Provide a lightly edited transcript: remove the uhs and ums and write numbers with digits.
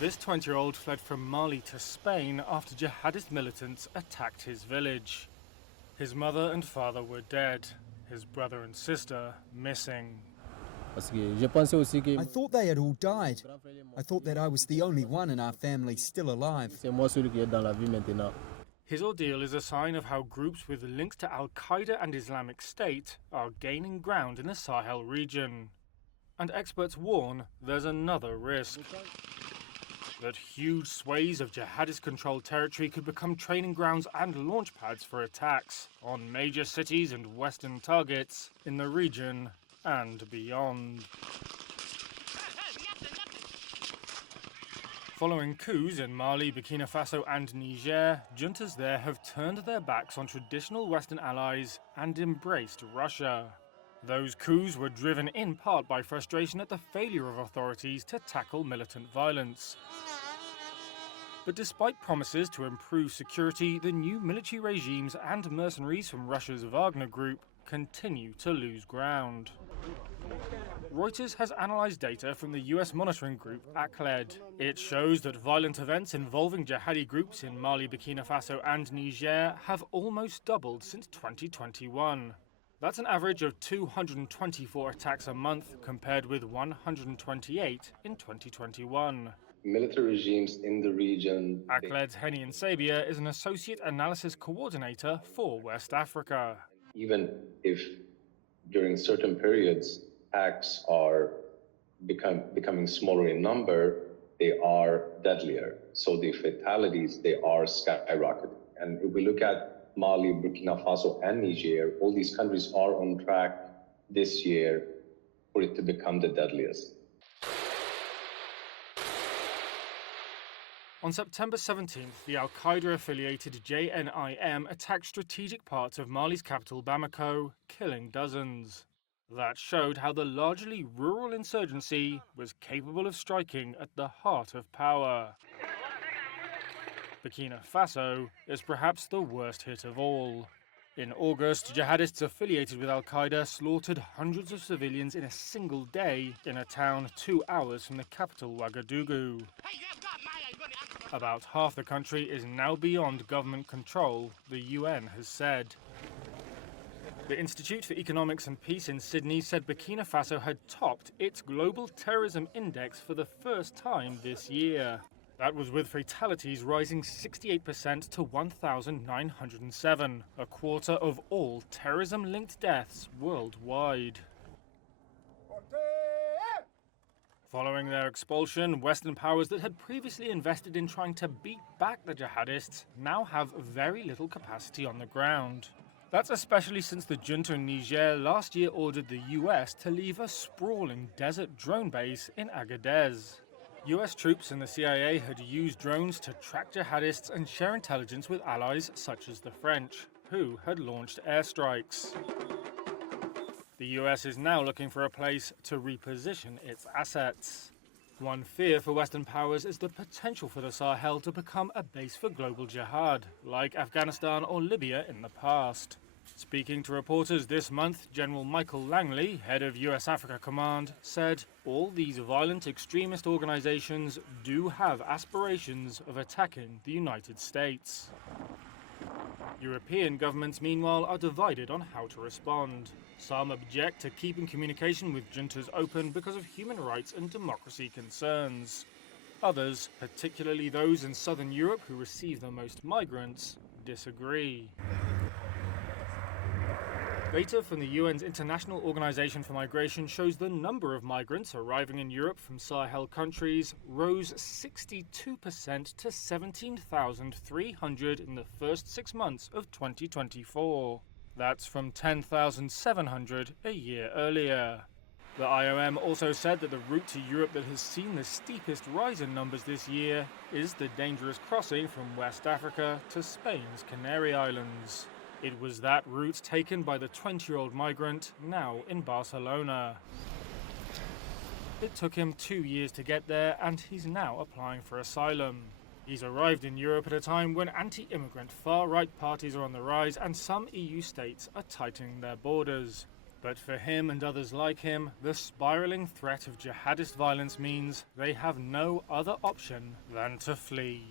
This 20-year-old fled from Mali to Spain after jihadist militants attacked his village. His mother and father were dead, his brother and sister missing. I thought they had all died. I thought that I was the only one in our family still alive. His ordeal is a sign of how groups with links to Al-Qaeda and Islamic State are gaining ground in the Sahel region. And experts warn there's another risk. That huge swathes of jihadist-controlled territory could become training grounds and launch pads for attacks on major cities and Western targets in the region and beyond. Following coups in Mali, Burkina Faso and Niger, juntas there have turned their backs on traditional Western allies and embraced Russia. Those coups were driven in part by frustration at the failure of authorities to tackle militant violence. But despite promises to improve security, the new military regimes and mercenaries from Russia's Wagner group continue to lose ground. Reuters has analysed data from the US monitoring group ACLED. It shows that violent events involving jihadi groups in Mali, Burkina Faso and Niger have almost doubled since 2021. That's an average of 224 attacks a month, compared with 128 in 2021. Military regimes in the region. ACLED's Henny Sabia is an associate analysis coordinator for West Africa. Even if during certain periods attacks are becoming smaller in number, they are deadlier. So the fatalities, they are skyrocketing. And if we look at Mali, Burkina Faso, and Niger, all these countries are on track this year for it to become the deadliest. On September 17th, the Al-Qaeda-affiliated JNIM attacked strategic parts of Mali's capital Bamako, killing dozens. That showed how the largely rural insurgency was capable of striking at the heart of power. Burkina Faso is perhaps the worst hit of all. In August, jihadists affiliated with Al-Qaeda slaughtered hundreds of civilians in a single day in a town 2 hours from the capital Ouagadougou. About half the country is now beyond government control, the UN has said. The Institute for Economics and Peace in Sydney said Burkina Faso had topped its global terrorism index for the first time this year. That was with fatalities rising 68% to 1,907, a quarter of all terrorism-linked deaths worldwide. Following their expulsion, Western powers that had previously invested in trying to beat back the jihadists now have very little capacity on the ground. That's especially since the junta in Niger last year ordered the US to leave a sprawling desert drone base in Agadez. US troops and the CIA had used drones to track jihadists and share intelligence with allies such as the French, who had launched airstrikes. The US is now looking for a place to reposition its assets. One fear for Western powers is the potential for the Sahel to become a base for global jihad, like Afghanistan or Libya in the past. Speaking to reporters this month, General Michael Langley, head of US Africa Command, said all these violent extremist organizations do have aspirations of attacking the United States. European governments, meanwhile, are divided on how to respond. Some object to keeping communication with juntas open because of human rights and democracy concerns. Others, particularly those in southern Europe who receive the most migrants, disagree. Data from the UN's International Organization for Migration shows the number of migrants arriving in Europe from Sahel countries rose 62% to 17,300 in the first 6 months of 2024. That's from 10,700 a year earlier. The IOM also said that the route to Europe that has seen the steepest rise in numbers this year is the dangerous crossing from West Africa to Spain's Canary Islands. It was that route taken by the 20-year-old migrant now in Barcelona. It took him 2 years to get there, and he's now applying for asylum. He's arrived in Europe at a time when anti-immigrant far-right parties are on the rise and some EU states are tightening their borders. But for him and others like him, the spiraling threat of jihadist violence means they have no other option than to flee.